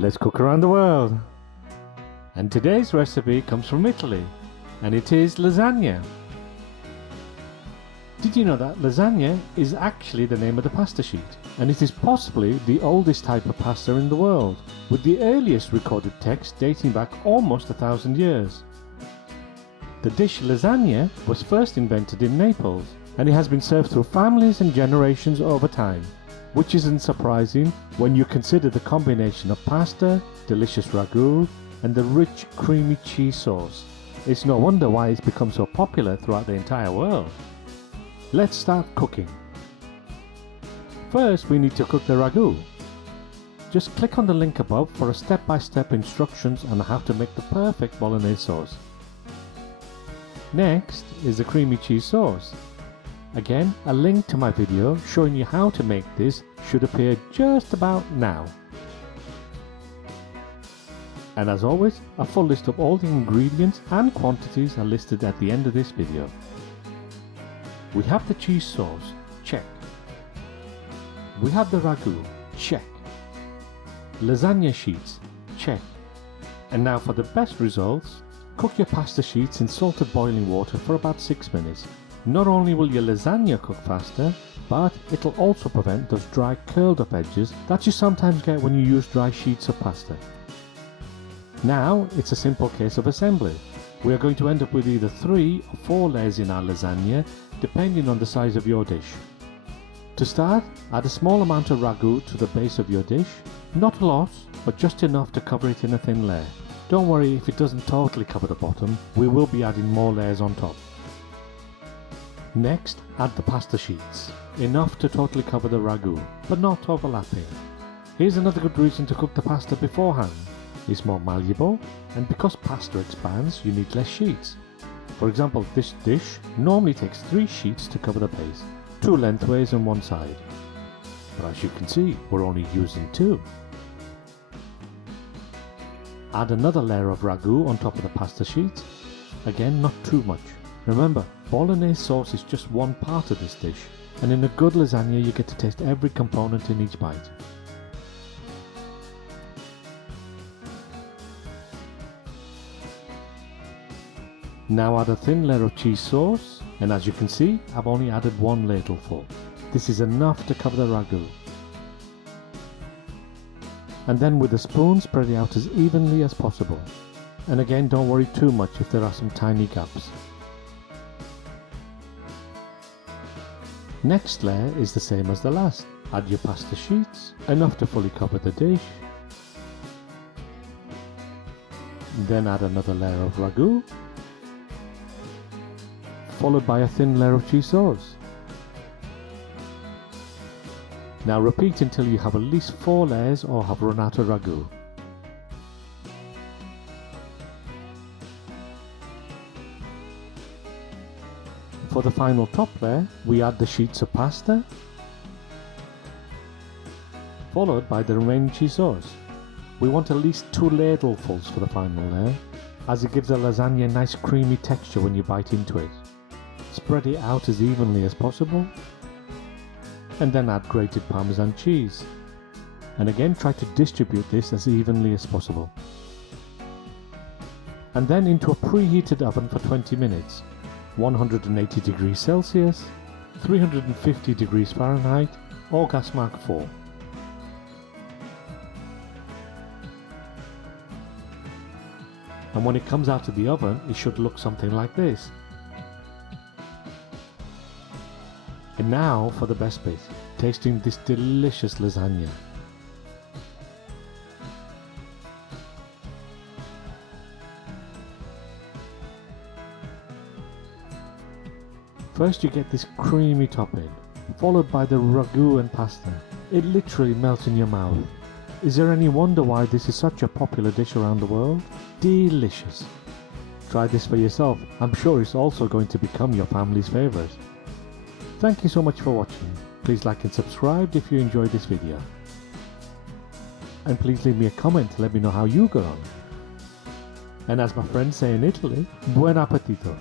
Let's cook around the world. And today's recipe comes from Italy, and it is lasagna. Did you know that lasagna is actually the name of the pasta sheet, and it is possibly the oldest type of pasta in the world, with the earliest recorded text dating back almost 1,000 years. The dish lasagna was first invented in Naples, and it has been served through families and generations over time, which isn't surprising when you consider the combination of pasta, delicious ragu, and the rich creamy cheese sauce. It's no wonder why it's become so popular throughout the entire world. Let's start cooking. First, we need to cook the ragu. Just click on the link above for a step-by-step instructions on how to make the perfect bolognese sauce. Next is the creamy cheese sauce. Again, a link to my video showing you how to make this should appear just about now. And as always, a full list of all the ingredients and quantities are listed at the end of this video. We have the cheese sauce, check. We have the ragu, check. Lasagne sheets, check. And now for the best results, cook your pasta sheets in salted boiling water for about 6 minutes. Not only will your lasagna cook faster, but it'll also prevent those dry curled up edges that you sometimes get when you use dry sheets of pasta. Now it's a simple case of assembly. We are going to end up with either 3 or 4 layers in our lasagna, depending on the size of your dish. To start, add a small amount of ragu to the base of your dish. Not a lot, but just enough to cover it in a thin layer. Don't worry if it doesn't totally cover the bottom, we will be adding more layers on top. Next, add the pasta sheets, enough to totally cover the ragu, but not overlapping. Here's another good reason to cook the pasta beforehand. It's more malleable, and because pasta expands, you need less sheets. For example, this dish normally takes 3 sheets to cover the base, 2 lengthways and 1 side. But as you can see, we're only using 2. Add another layer of ragu on top of the pasta sheets. Again, not too much. Remember, bolognese sauce is just one part of this dish, and in a good lasagna you get to taste every component in each bite. Now add a thin layer of cheese sauce, and as you can see, I've only added 1 ladleful. This is enough to cover the ragu. And then with a spoon spread it out as evenly as possible. And again, don't worry too much if there are some tiny gaps. Next layer is the same as the last. Add your pasta sheets, enough to fully cover the dish. Then add another layer of ragu, followed by a thin layer of cheese sauce. Now repeat until you have at least 4 layers or have run out of ragu. For the final top layer, we add the sheets of pasta, followed by the remaining cheese sauce. We want at least 2 ladlefuls for the final layer, as it gives the lasagna a nice creamy texture when you bite into it. Spread it out as evenly as possible, and then add grated Parmesan cheese. And again, try to distribute this as evenly as possible. And then into a preheated oven for 20 minutes. 180 degrees Celsius, 350 degrees Fahrenheit, or gas mark 4. And when it comes out of the oven, it should look something like this. And now for the best bit, tasting this delicious lasagna. First you get this creamy topping, followed by the ragu and pasta. It literally melts in your mouth. Is there any wonder why this is such a popular dish around the world? Delicious! Try this for yourself, I'm sure it's also going to become your family's favourite. Thank you so much for watching. Please like and subscribe if you enjoyed this video. And please leave me a comment to let me know how you got on. And as my friends say in Italy, buon appetito!